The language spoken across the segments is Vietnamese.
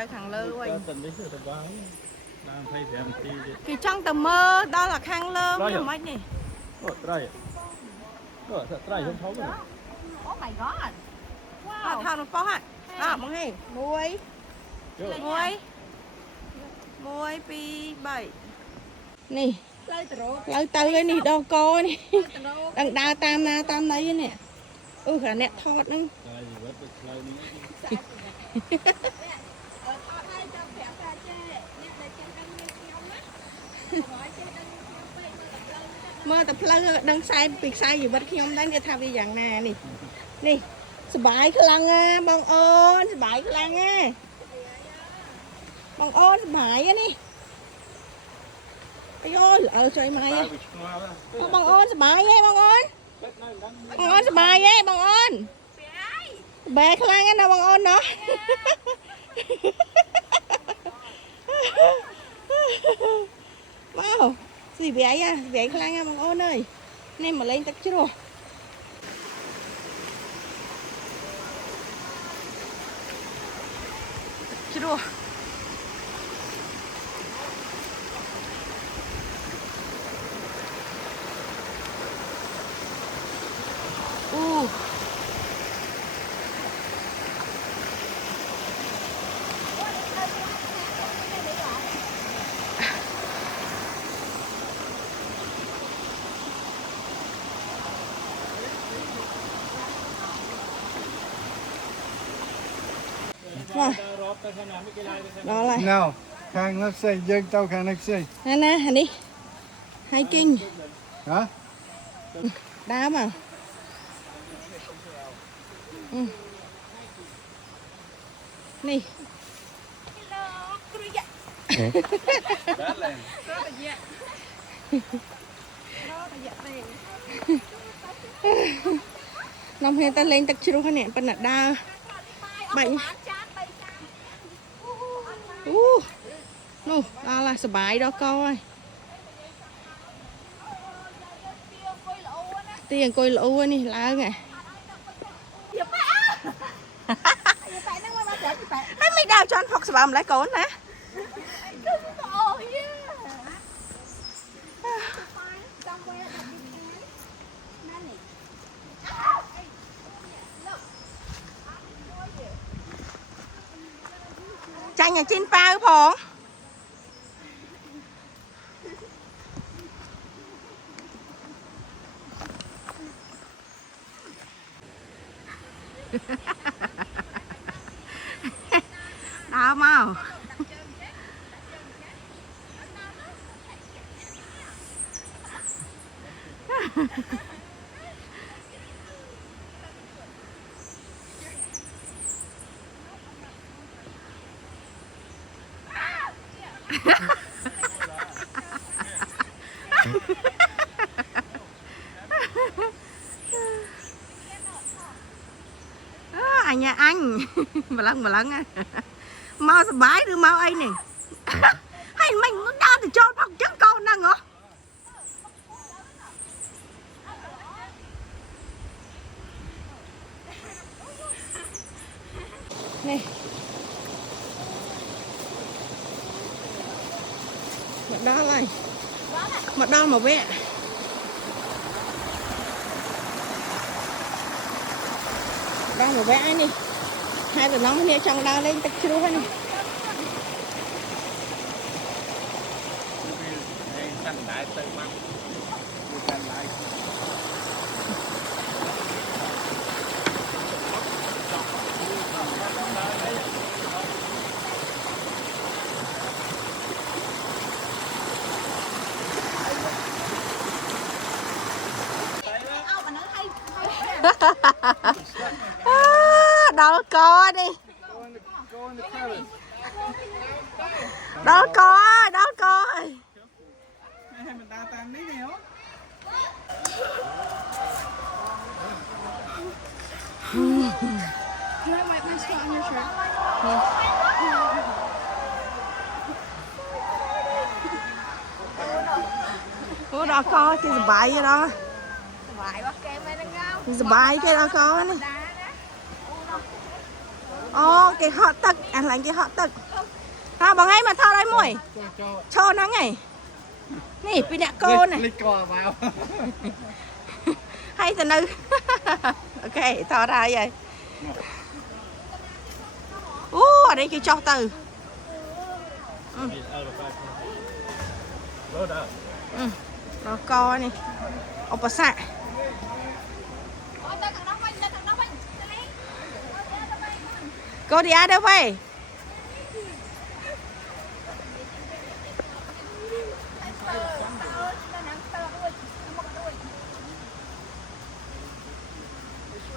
tới khang lơ quay đang thì trong tầm mơ đó là khang lơ nhưng mà nhỉ trai không thấu rồi oh my god wow thao nó có hả mong hề muối pi bảy nè lấy từ cái này đâu coi nè đằng đa tam đấy nè khả nẹt thọt nữa mơ tập lơ đăng sai việc sai gì bất khi ông đánh cái thao vì dạng nè nèสบายคลังอ่ะบางอ้อนสบายคลังอ่ะบางอ้อนสบายอ่ะนี่ไอ้อ้อนช่วยไหมบางอ้อนสบายไงบางอ้อนสบายไงบางอ้อนแบกคลังอ่ะนะบางอ้อนเนาะว้าวสิแบกอ่ะแบกคลังอ่ะบางอ้อนเอ้ยนี่มาเล่นตักชิโร่Chưa đó là nào khang nó xây dân tao khang nó xây nè hành đi hai kinh hả đá mà nè nông hiện ta lên tắc chiru cái nè bên nè đa bệnhนู่นอะไรสบายดอกก้อยเตียงกอยโลนี่ล้างไงให้ไม่ดาวจอนพกสบายมาแล้วก่อนนะใจnhà trên pha cái phòng đau mau anh nha anh mà lăng á mau sờ bái đưa mau ấy nè hay mình nó đau thì cho học trắng con năng hả nè mặt đo này mặt đo màu vẽ đang một vẽ này hai đứa nó nè trong đang lên tách chiru này đâu có đi đâu có ủa đâu có thì bài vậy đóสบายcái đó có nè Ồ, cái họ tật, à là cái họ tật. À, bằng ngay mà thao đây mùi. Cho nó ngay. Nè, bị nẹ cô này. Lịch cò vào. Hay thật nữ. Ok, thao ra vậy. Ở đây kêu cho từ. Đó co này. Ốc bà xạ. Cô đi à đâu vậy?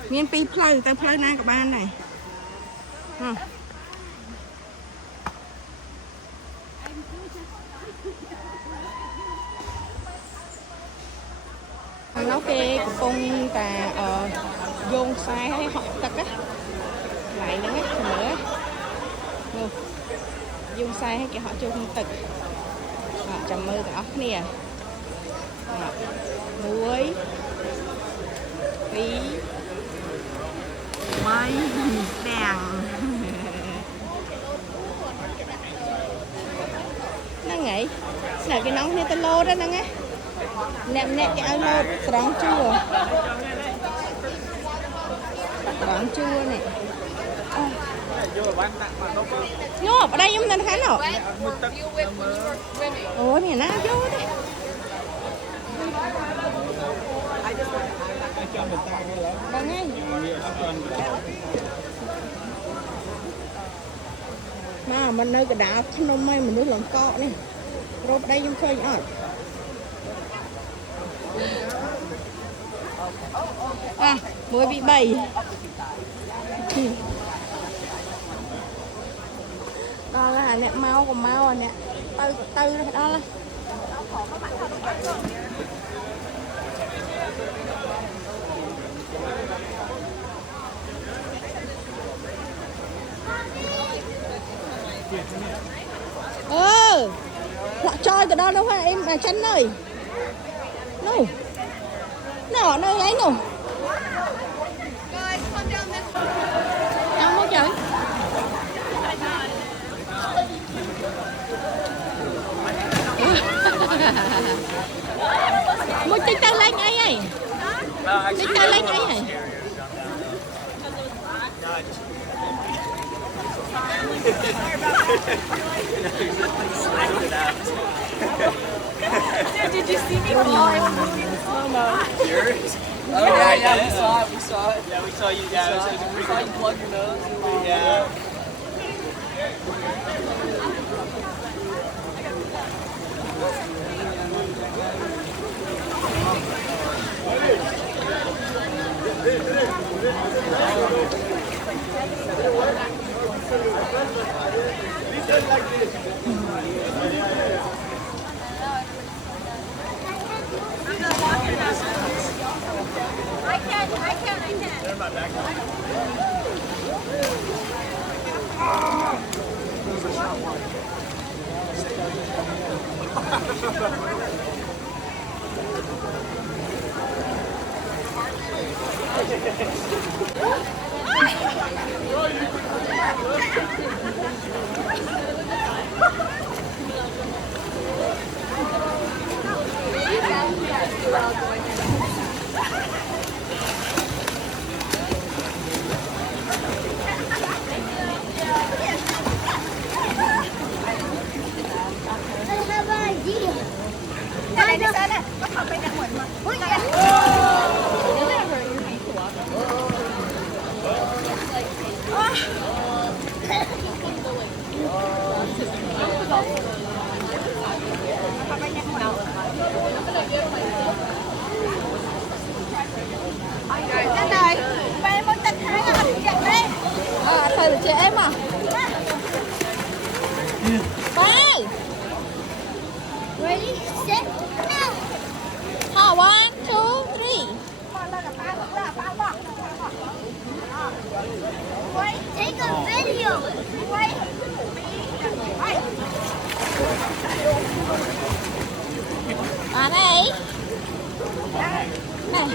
Miền Pi plei tới plei na các bạn này. Nó kê của con ta vô sai hay họ tật á lại nữa nữa vô sai hay cái họ chưa không tật chầm mơ cả nè muối phí mấy đèn nó nghĩ là cái nón này tên lô đó nó nghe nè cái áo lô trắng chua này nó ở đây giống nên khá nào ủa nè nó vô đây bằng ngay mà mình nơi cái đá nó mây mình nước lòng cọ này rồi đây giống khơi nhở mới bị bầy đó là nè mau của mau rồi nè tư đó là họ chơi từ đó đâu phải em mà chân ơi nó nơi lấy nè không trời một tí tao lên ấy ấy tí tao lên ấy ấy Did you see me fall? I was moving in slow-mo. Yours? Oh yeah, we saw it. Yeah, we saw you guys. We saw you plug your nose. Yeah. I can. Thời chị em à? Bye. Ready, set, now. 1, 2, 3. Wait, take a video. Wait. À đây. Này.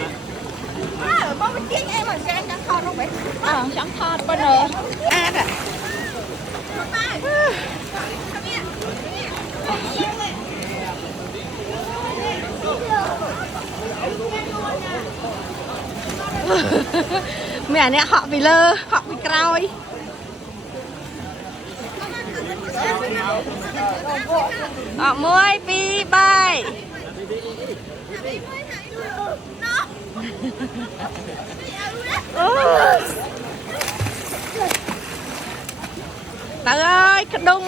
bông mình chiên em mà xem chẳng thọt không vậy chẳng thọt bên rồi à rồi mẹ nè họ bị lơ họ bị còi họ muối pi bay Tự ơi cái đung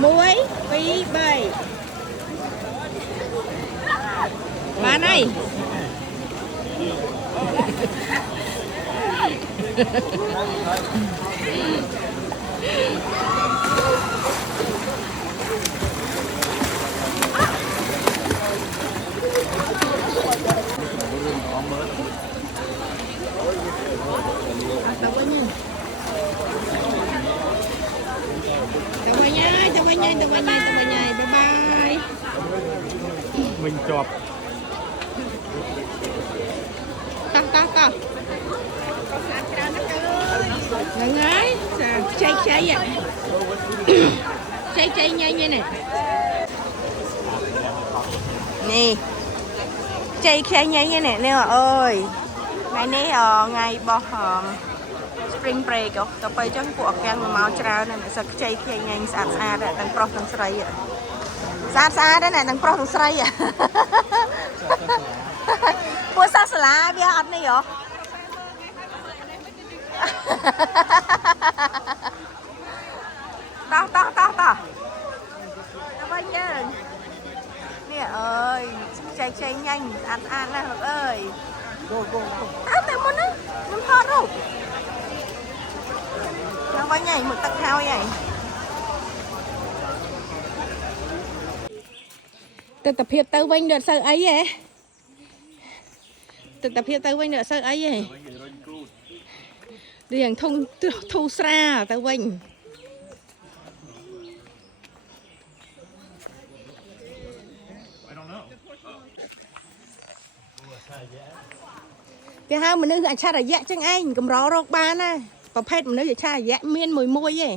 muối pi bay bà này Tụi bay nhai, bye bye. Mình chọp. Tao. Đừng ấy, cháy vậy. cháy nhanh như này. Nè. cháy nhanh như này nè ơi. Ngày nay ngày bỏ spring breakទៅពេលចឹងពួកអកាំងមកច្រើនណាស់សឹកខ្ចីខ្ចីញ៉ាញ់ស្អាតដែរទាំងប្រុសទាំងស្រីស្អាតដែរណាទាំងប្រុសទាំងស្រីពួកសាសាឡាវាអត់នេះហ៎តោះទៅវិញយើងនេះអើយខ្ចីញ៉ាញ់ស្អាតណាស់លោកអើយតែមុនណាខ្ញុំថតរូបnó với nhảy một tắc hao vậy tập hiệp tới vinh được sơ ấy vậy tập hiệp tới vinh được sơ ấy vậy điền thu xa tới vinh cái hai mình nữ cha là dạ chẳng anh cầm ró rọc ba nèประเภทมันนึกจะใช่แยะเมียนมวยยี่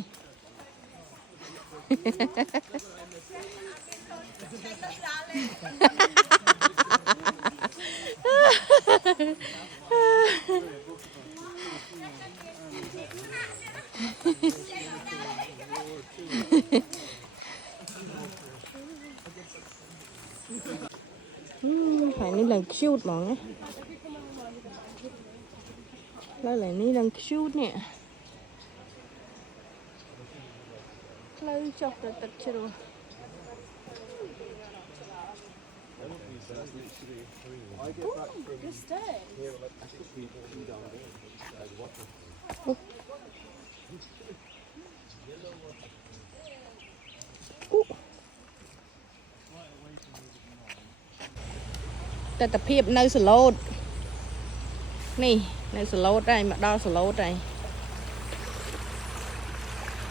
phảiนี่là cute mọi người đây là ní đang cute nè lấy chọc rồi tật chưa rồi tập hiệp nơi slow nè này slow đây mà đo slow đây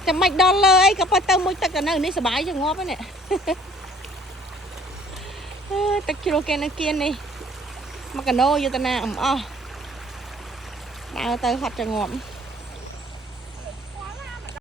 chẳng mạch đo lời có phải tao mới tất cả nơi này sờ bãi cho ngóp ấy nè tắc kilo kia này mà cả nô vô ta na đào tao hot cho ngóp